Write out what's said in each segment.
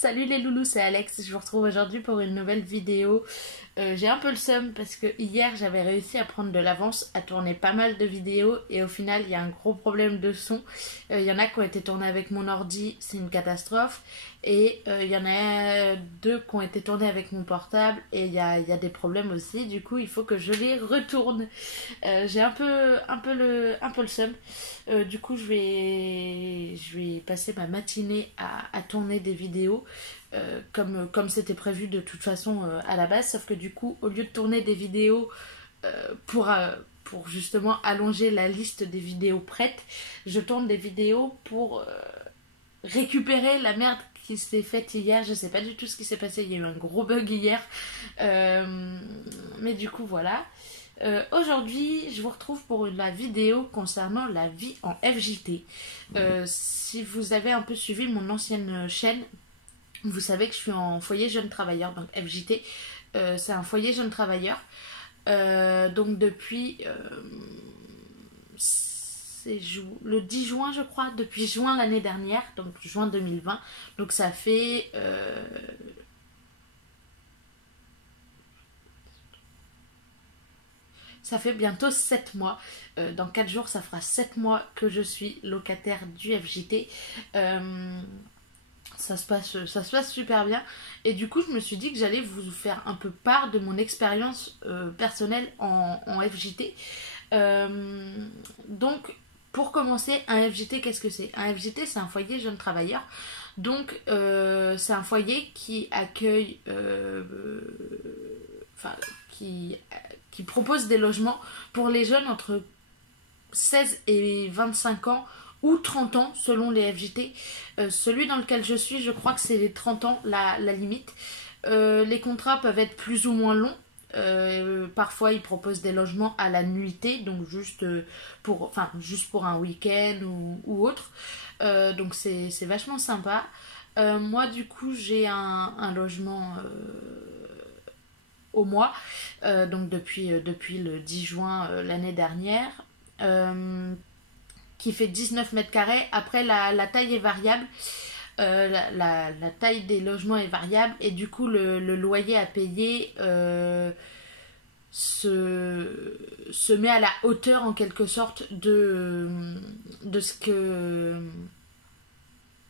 Salut les loulous, c'est Alex, je vous retrouve aujourd'hui pour une nouvelle vidéo. J'ai un peu le seum parce que hier j'avais réussi à prendre de l'avance, à tourner pas mal de vidéos et au final il y a un gros problème de son. Il y en a qui ont été tournées avec mon ordi, c'est une catastrophe. Et il y en a deux qui ont été tournées avec mon portable et il y a des problèmes aussi, du coup il faut que je les retourne. J'ai un peu le seum. Du coup je vais passer ma matinée à tourner des vidéos comme c'était prévu de toute façon à la base, sauf que du coup au lieu de tourner des vidéos pour justement allonger la liste des vidéos prêtes, je tourne des vidéos pour récupérer la merde qui s'est faite hier. Je sais pas du tout ce qui s'est passé, il y a eu un gros bug hier, mais du coup voilà. Aujourd'hui je vous retrouve pour la vidéo concernant la vie en FJT. Si vous avez un peu suivi mon ancienne chaîne, vous savez que je suis en foyer jeune travailleur, donc FJT c'est un foyer jeune travailleur. Donc depuis le 10 juin je crois, depuis juin l'année dernière, donc juin 2020, donc ça fait bientôt 7 mois. Dans 4 jours ça fera 7 mois que je suis locataire du FJT. Ça se passe super bien et du coup je me suis dit que j'allais vous faire un peu part de mon expérience personnelle en FJT. Donc pour commencer, un FJT, qu'est-ce que c'est? Un FJT, c'est un foyer jeune travailleur. Donc c'est un foyer qui accueille qui propose des logements pour les jeunes entre 16 et 25 ans ou 30 ans selon les FJT. Celui dans lequel je suis, je crois que c'est les 30 ans la limite. Les contrats peuvent être plus ou moins longs. Parfois ils proposent des logements à la nuitée, donc juste pour un week-end ou autre. Donc c'est vachement sympa. Moi du coup j'ai un logement au mois, donc depuis le 10 juin l'année dernière, qui fait 19 mètres carrés. Après la taille est variable. La taille des logements est variable et du coup le loyer à payer se met à la hauteur en quelque sorte de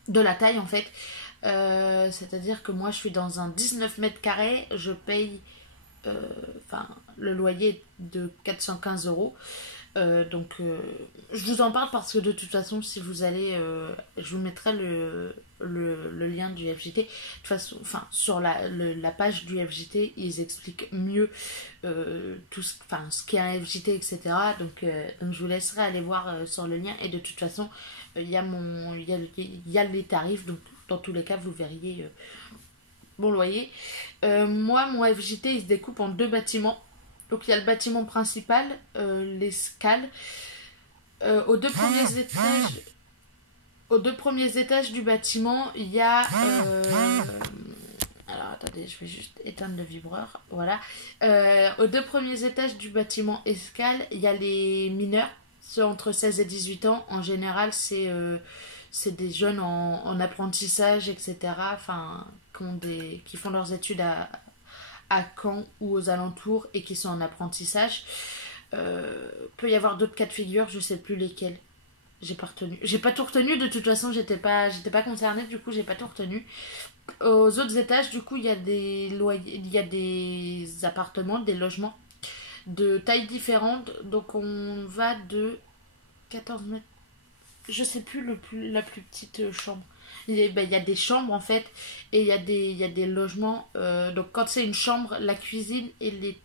la taille en fait. C'est à dire que moi je suis dans un 19 mètres carrés, je paye le loyer de 415 euros. Donc je vous en parle parce que de toute façon si vous allez je vous mettrai le lien du FJT. De toute façon, sur la page du FJT ils expliquent mieux tout ce qu'est un FJT, etc. Donc je vous laisserai aller voir sur le lien et de toute façon il y a les tarifs, donc dans tous les cas vous verriez mon loyer. Moi mon FJT il se découpe en deux bâtiments. Donc il y a le bâtiment principal, l'escale. Aux deux premiers étages du bâtiment, il y a... alors attendez, je vais juste éteindre le vibreur. Voilà. Aux deux premiers étages du bâtiment escale, il y a les mineurs, ceux entre 16 et 18 ans. En général, c'est des jeunes en apprentissage, etc. Qui font leurs études à Caen ou aux alentours et qui sont en apprentissage. Peut y avoir d'autres cas de figure, je sais plus lesquels. J'ai pas tout retenu, de toute façon j'étais pas concernée, du coup j'ai pas tout retenu. Aux autres étages du coup il y a des appartements, des logements de tailles différentes, donc on va de 14 mètres, je sais plus la plus petite chambre. Il y a des chambres en fait et il y a des logements. Donc quand c'est une chambre, la cuisine et les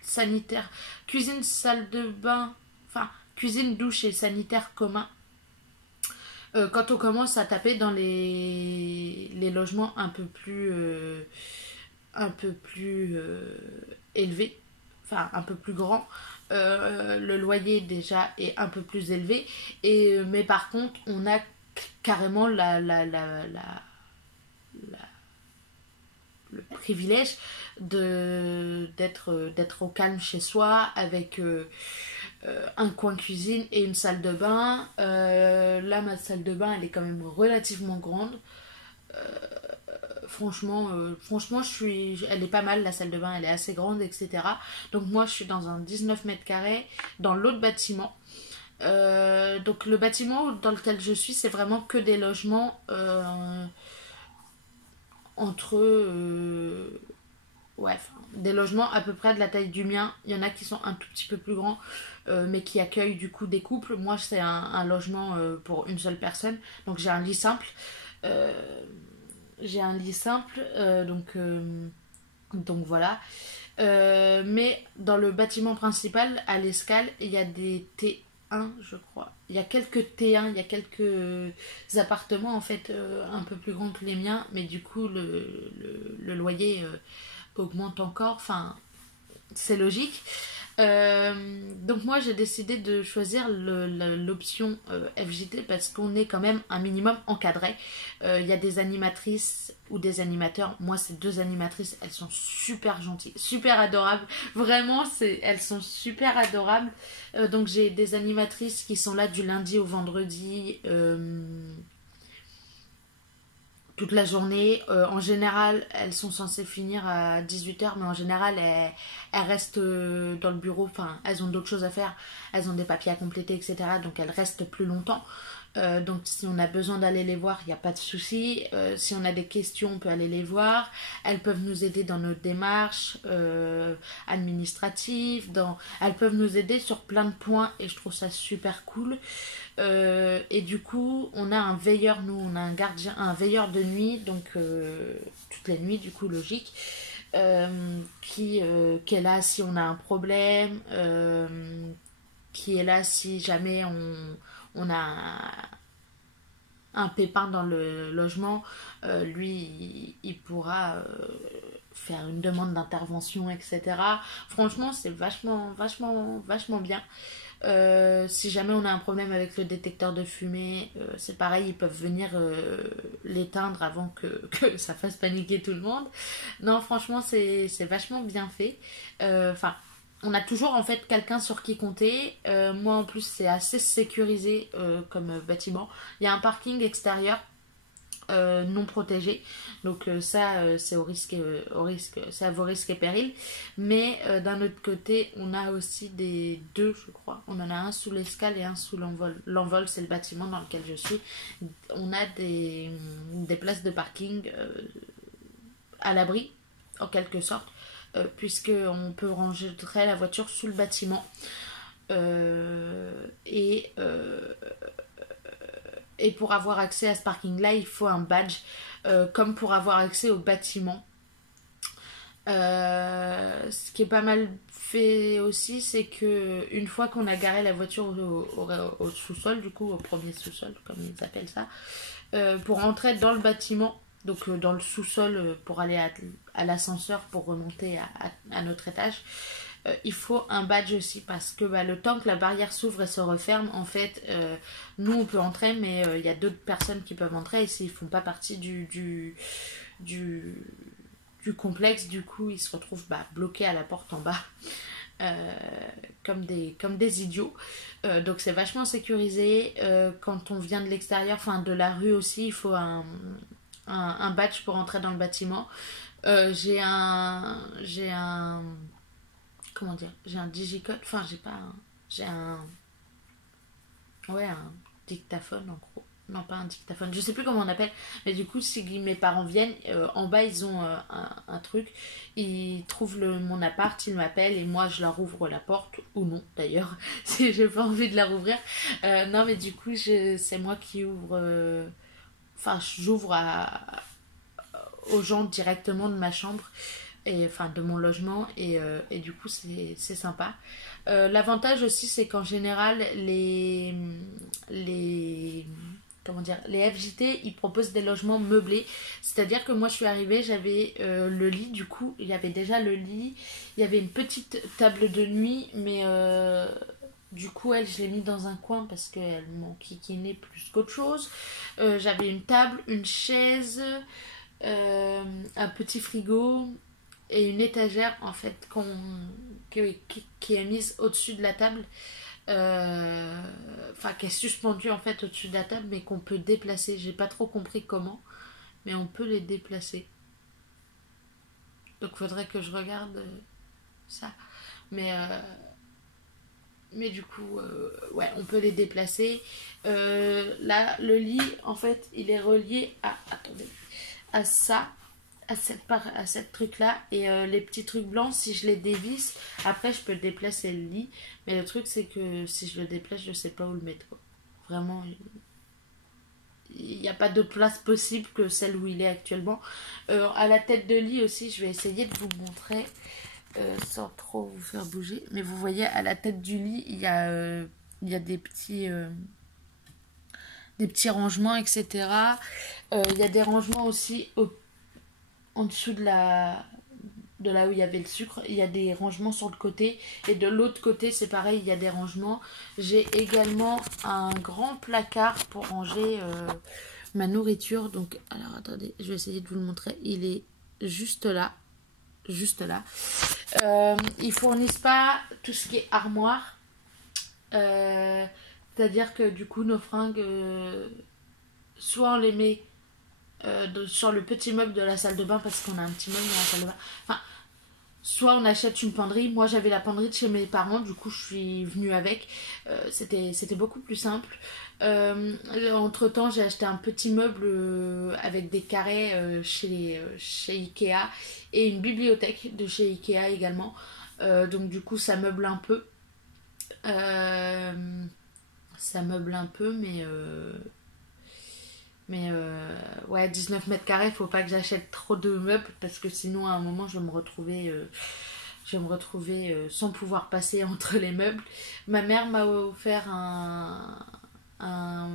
sanitaires, cuisine, salle de bain, cuisine, douche et sanitaire commun. Quand on commence à taper dans les logements un peu plus élevés, un peu plus grands, le loyer déjà est un peu plus élevé. Mais par contre on a carrément le privilège d'être au calme chez soi avec un coin cuisine et une salle de bain. Là ma salle de bain elle est quand même relativement grande. franchement elle est pas mal, la salle de bain, elle est assez grande, etc. Donc moi, je suis dans un 19 mètres carrés, dans l'autre bâtiment. Donc le bâtiment dans lequel je suis, c'est vraiment que des logements entre... ouais, enfin, des logements à peu près de la taille du mien. Il y en a qui sont un tout petit peu plus grands, mais qui accueillent du coup des couples. Moi, c'est un logement pour une seule personne. Donc j'ai un lit simple. Euh, donc voilà. Mais dans le bâtiment principal, à l'escale, il y a des T1, je crois. Il y a quelques T1, il y a quelques appartements en fait un peu plus grands que les miens, mais du coup le loyer augmente encore. Enfin, c'est logique. Donc moi j'ai décidé de choisir l'option FJT parce qu'on est quand même un minimum encadré. Il y a des animatrices ou des animateurs. Moi c'est deux animatrices, elles sont super gentilles, super adorables. Vraiment, elles sont super adorables. Donc j'ai des animatrices qui sont là du lundi au vendredi. Toute la journée. En général, elles sont censées finir à 18h, mais en général, elles restent dans le bureau. Enfin, elles ont d'autres choses à faire. Elles ont des papiers à compléter, etc. Donc, elles restent plus longtemps. Donc, si on a besoin d'aller les voir, il n'y a pas de souci. Si on a des questions, on peut aller les voir. Elles peuvent nous aider dans nos démarches administratives. Elles peuvent nous aider sur plein de points et je trouve ça super cool. Et du coup, on a un veilleur, nous, on a un gardien, un veilleur de nuit, donc toutes les nuits, du coup, logique, qui est là si on a un problème, qui est là si jamais on a un pépin dans le logement, lui, il pourra faire une demande d'intervention, etc. Franchement, c'est vachement bien. Si jamais on a un problème avec le détecteur de fumée, c'est pareil, ils peuvent venir l'éteindre avant que ça fasse paniquer tout le monde. Non, franchement, c'est vachement bien fait. Enfin, on a toujours en fait quelqu'un sur qui compter. Moi, en plus, c'est assez sécurisé comme bâtiment. Il y a un parking extérieur non protégés. Donc ça, c'est c'est à vos risques et périls. Mais d'un autre côté, on a aussi des deux, je crois. On en a un sous l'escale et un sous l'envol. L'envol, c'est le bâtiment dans lequel je suis. On a des places de parking à l'abri, en quelque sorte, puisqu'on peut ranger la voiture sous le bâtiment. Et pour avoir accès à ce parking-là, il faut un badge, comme pour avoir accès au bâtiment. Ce qui est pas mal fait aussi, c'est que une fois qu'on a garé la voiture au sous-sol, du coup au premier sous-sol, comme ils appellent ça, pour entrer dans le bâtiment, donc dans le sous-sol pour aller à l'ascenseur pour remonter à notre étage, il faut un badge aussi parce que le temps que la barrière s'ouvre et se referme, en fait, nous on peut entrer, mais il y a d'autres personnes qui peuvent entrer et s'ils font pas partie du complexe, du coup ils se retrouvent bloqués à la porte en bas. Comme des idiots. Donc c'est vachement sécurisé. Quand on vient de l'extérieur, enfin de la rue aussi, il faut un badge pour entrer dans le bâtiment. J'ai un comment dire, j'ai un digicode, enfin j'ai pas un, j'ai un dictaphone en gros, non pas un dictaphone, je sais plus comment on appelle, mais du coup si mes parents viennent, en bas ils ont un truc, ils trouvent mon appart, ils m'appellent et moi je leur ouvre la porte, ou non d'ailleurs, si j'ai pas envie de la rouvrir. Non mais du coup c'est moi qui ouvre, enfin j'ouvre aux gens directement de ma chambre, et enfin de mon logement, et du coup c'est sympa. L'avantage aussi, c'est qu'en général comment dire, les FJT ils proposent des logements meublés, c'est-à-dire que moi je suis arrivée, j'avais le lit, du coup il y avait déjà le lit, il y avait une petite table de nuit, mais du coup je l'ai mis dans un coin parce qu'elle m'en kikinait plus qu'autre chose. J'avais une table, une chaise, un petit frigo et une étagère en fait qui est mise au-dessus de la table, enfin qui est suspendue en fait au-dessus de la table mais qu'on peut déplacer. J'ai pas trop compris comment, mais on peut les déplacer. Donc faudrait que je regarde ça. Mais, mais du coup, ouais, on peut les déplacer. Là, le lit, en fait, il est relié à, attendez, à ça, à cette truc-là. Et les petits trucs blancs, si je les dévisse, après, je peux déplacer le lit. Mais le truc, c'est que si je le déplace, je sais pas où le mettre, quoi. Vraiment, il n'y a pas de place possible que celle où il est actuellement. À la tête de lit aussi, je vais essayer de vous montrer sans trop vous faire bouger. Mais vous voyez, à la tête du lit, il y a des petits rangements, etc. Il y a des rangements aussi en dessous de là où il y avait le sucre. Il y a des rangements sur le côté. Et de l'autre côté, c'est pareil, il y a des rangements. J'ai également un grand placard pour ranger ma nourriture. Donc, alors attendez, je vais essayer de vous le montrer. Il est juste là. Juste là. Ils fournissent pas tout ce qui est armoire. C'est-à-dire que du coup, nos fringues, soit on les met sur le petit meuble de la salle de bain parce qu'on a un petit meuble dans la salle de bain. Enfin, soit on achète une penderie. Moi, j'avais la penderie de chez mes parents, du coup, je suis venue avec. C'était beaucoup plus simple. Entre-temps, j'ai acheté un petit meuble avec des carrés chez Ikea et une bibliothèque de chez Ikea également. Donc, du coup, ça meuble un peu. Ça meuble un peu, mais ouais, 19 mètres carrés, faut pas que j'achète trop de meubles parce que sinon, à un moment, je vais me retrouver sans pouvoir passer entre les meubles. Ma mère m'a offert un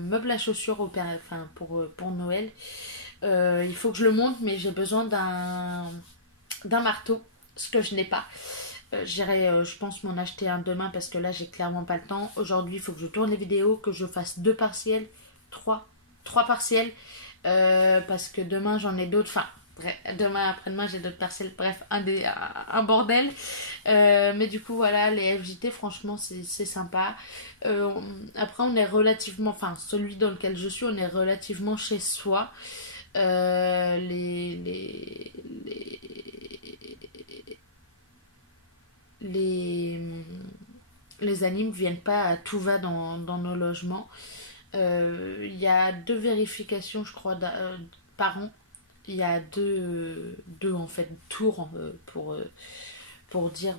meuble à chaussures enfin, pour Noël. Il faut que je le monte, mais j'ai besoin d'un marteau, ce que je n'ai pas. J'irai, je pense, m'en acheter un demain parce que là, j'ai clairement pas le temps. Aujourd'hui, il faut que je tourne les vidéos, que je fasse 2 partiels, 3 partiels, parce que demain, j'en ai d'autres. Enfin, bref, demain, après-demain, j'ai d'autres partiels. Bref, un bordel. Mais du coup, voilà, les FJT, franchement, c'est sympa. Après, on est relativement, enfin, celui dans lequel je suis, on est relativement chez soi. Euh, les, les, les, les animes viennent pas à tout va dans nos logements. Il y a 2 vérifications, je crois, par an. Il y a deux en fait tours pour dire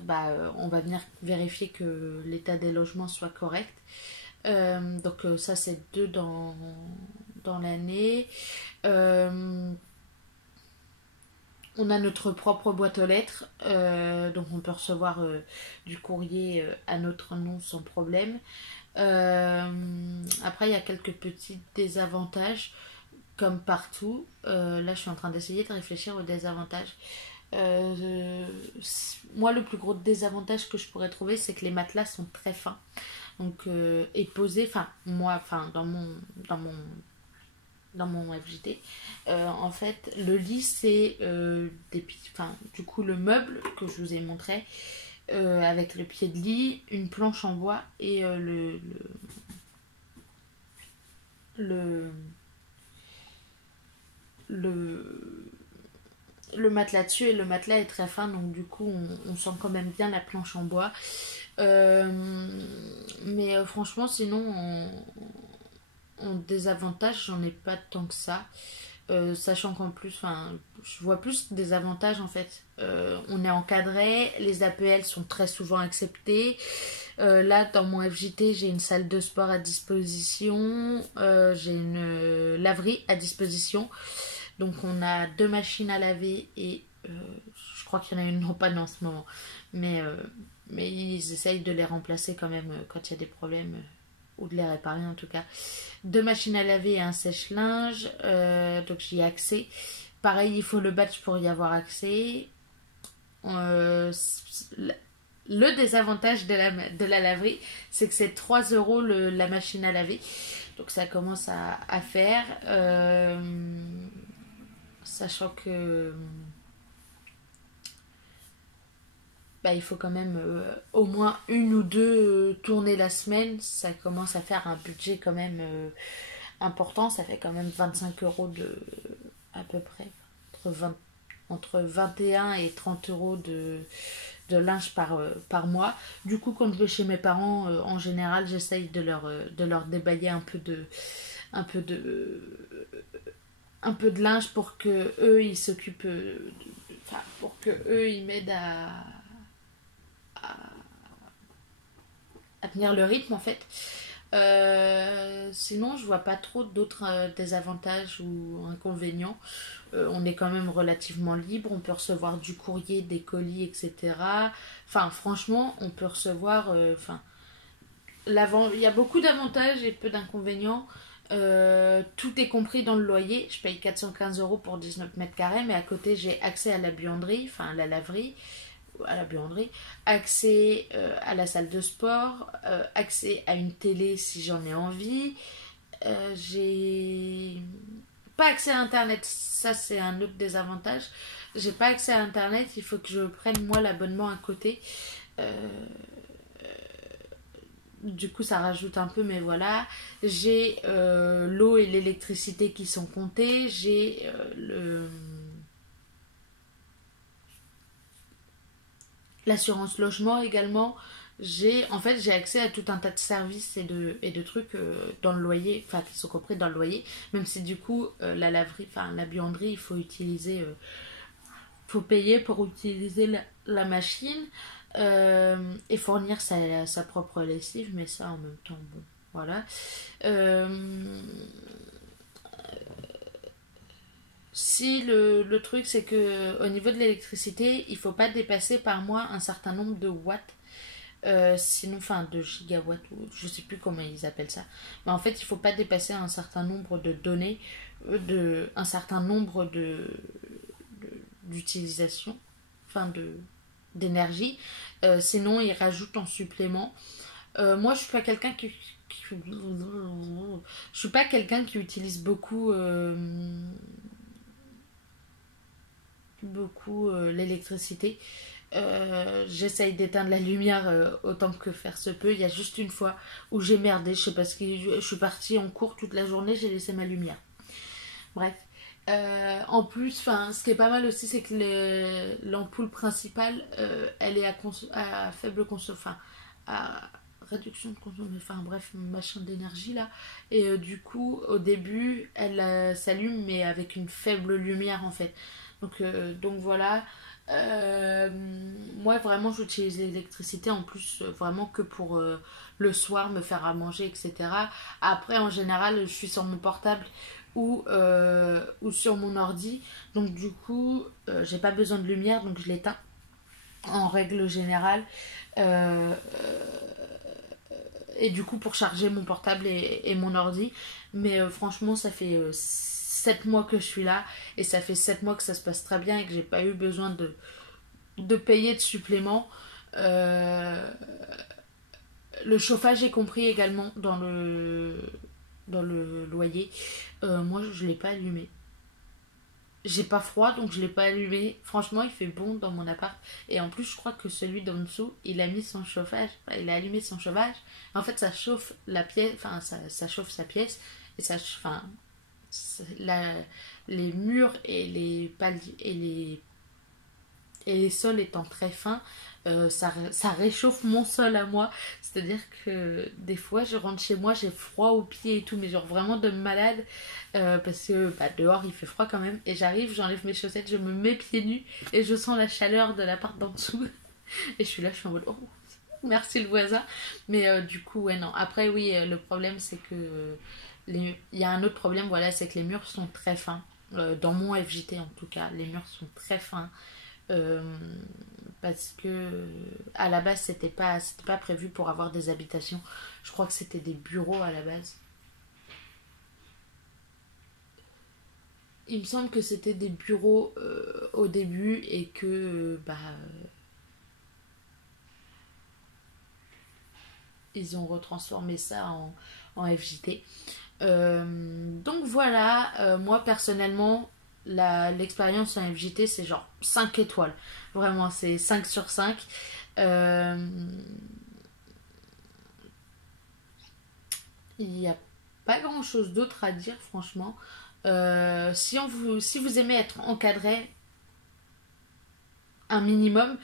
on va venir vérifier que l'état des logements soit correct. Donc ça c'est 2 dans l'année. On a notre propre boîte aux lettres, donc on peut recevoir du courrier à notre nom sans problème. Après, il y a quelques petits désavantages, comme partout. Là, je suis en train d'essayer de réfléchir aux désavantages. Moi, le plus gros désavantage que je pourrais trouver, c'est que les matelas sont très fins. Donc, et posés, enfin, moi, enfin, dans mon FJT, en fait, le lit, c'est enfin, du coup, le meuble que je vous ai montré, avec le pied de lit, une planche en bois et le, le matelas dessus, et le matelas est très fin, donc du coup on sent quand même bien la planche en bois. Mais franchement, sinon en désavantage, j'en ai pas tant que ça. Sachant qu'en plus, je vois plus des avantages en fait. On est encadré, les APL sont très souvent acceptés. Là, dans mon FJT, j'ai une salle de sport à disposition, j'ai une laverie à disposition. Donc, on a 2 machines à laver et je crois qu'il y en a une en panne en ce moment. Mais ils essayent de les remplacer quand même quand il y a des problèmes. Ou de les réparer en tout cas. 2 machines à laver et un sèche-linge, donc j'y ai accès. Pareil, il faut le badge pour y avoir accès. Le désavantage de la laverie, c'est que c'est 3 € la machine à laver. Donc ça commence à faire. Sachant que il faut quand même au moins 1 ou 2 tournées la semaine. Ça commence à faire un budget quand même important. Ça fait quand même 25 € à peu près. Entre 20, entre 21 et 30 euros de linge par mois. Du coup, quand je vais chez mes parents, en général, j'essaye de leur débailler un peu de, un peu de linge pour que eux ils s'occupent, enfin, pour que eux ils m'aident à, à tenir le rythme en fait. Sinon, je vois pas trop d'autres désavantages ou inconvénients. On est quand même relativement libre, on peut recevoir du courrier, des colis, etc. Enfin, franchement, on peut recevoir. Il y a beaucoup d'avantages et peu d'inconvénients. Tout est compris dans le loyer. Je paye 415 euros pour 19 mètres carrés, mais à côté, j'ai accès à la buanderie, enfin à la laverie, à la buanderie, accès à la salle de sport, accès à une télé si j'en ai envie. J'ai pas accès à internet, ça c'est un autre désavantage. J'ai pas accès à internet, il faut que je prenne moi l'abonnement à côté. Euh, du coup ça rajoute un peu, mais voilà. J'ai l'eau et l'électricité qui sont comptés. J'ai l'assurance logement également. J'ai accès à tout un tas de services et de trucs dans le loyer, enfin qui sont compris dans le loyer, même si du coup la laverie, enfin la buanderie, il faut utiliser, faut payer pour utiliser la machine et fournir sa propre lessive, mais ça en même temps, bon, voilà. Euh, Si le truc c'est que au niveau de l'électricité, il faut pas dépasser par mois un certain nombre de watts. Sinon, enfin de gigawatts, ou je sais plus comment ils appellent ça. Mais en fait, il faut pas dépasser un certain nombre de données, un certain nombre d'utilisation, enfin d'énergie. Sinon, ils rajoutent en supplément. Moi, je suis pas quelqu'un je suis pas quelqu'un qui utilise beaucoup l'électricité. J'essaye d'éteindre la lumière autant que faire se peut. Il y a juste une fois où j'ai merdé, je sais pas ce que je suis partie en cours toute la journée, j'ai laissé ma lumière. Bref. En plus, ce qui est pas mal aussi, c'est que l'ampoule principale, elle est à faible consommation, enfin à réduction de consommation, enfin bref, machin d'énergie là. Et du coup, au début, elle s'allume mais avec une faible lumière en fait. Donc voilà. Euh, Moi vraiment j'utilise l'électricité en plus vraiment que pour le soir me faire à manger, etc. Après en général je suis sur mon portable ou sur mon ordi, donc du coup j'ai pas besoin de lumière, donc je l'éteins en règle générale. Euh, et du coup pour charger mon portable et mon ordi, mais franchement ça fait 7 mois que je suis là et ça fait 7 mois que ça se passe très bien et que j'ai pas eu besoin de payer de supplément. Euh, le chauffage est compris également dans le loyer. Moi, je l'ai pas allumé. J'ai pas froid, donc je l'ai pas allumé. Franchement, il fait bon dans mon appart. Et en plus, je crois que celui d'en dessous, il a mis son chauffage. Enfin, il a allumé son chauffage. En fait, ça chauffe la pièce. Enfin, ça chauffe sa pièce. Et ça, enfin, la, les murs et les paliers et les sols étant très fins, ça réchauffe mon sol à moi. C'est-à-dire que des fois, je rentre chez moi, j'ai froid aux pieds et tout, mais genre vraiment de malade, parce que bah, dehors il fait froid quand même. Et j'arrive, j'enlève mes chaussettes, je me mets pieds nus et je sens la chaleur de l'appart d'en dessous. Et je suis en mode, oh, merci le voisin. Mais du coup, ouais, non. Après, oui, le problème, c'est que il y a un autre problème, voilà, c'est que les murs sont très fins. Dans mon FJT en tout cas, les murs sont très fins. Euh, Parce que à la base c'était pas prévu pour avoir des habitations. Je crois que c'était des bureaux à la base. Il me semble que c'était des bureaux au début et que ils ont retransformé ça en FJT. Donc voilà, moi personnellement, l'expérience en FJT c'est genre 5 étoiles. Vraiment, c'est 5 sur 5. Euh, il n'y a pas grand chose d'autre à dire, franchement. Si vous aimez être encadré, un minimum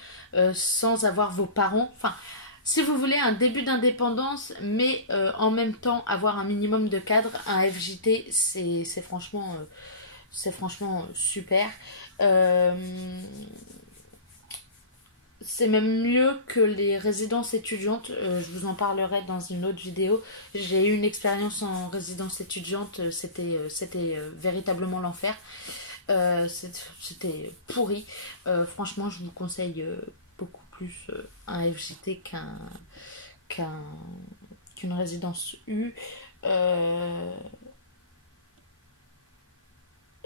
sans avoir vos parents. Enfin, si vous voulez un début d'indépendance, mais en même temps avoir un minimum de cadre, un FJT, c'est franchement super. C'est même mieux que les résidences étudiantes. Je vous en parlerai dans une autre vidéo. J'ai eu une expérience en résidence étudiante. C'était véritablement l'enfer. C'était pourri. Franchement, je vous conseille beaucoup plus un FJT qu'une résidence U.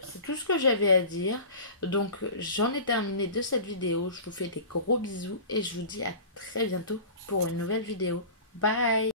C'est tout ce que j'avais à dire. Donc j'en ai terminé de cette vidéo. Je vous fais des gros bisous et je vous dis à très bientôt pour une nouvelle vidéo. Bye!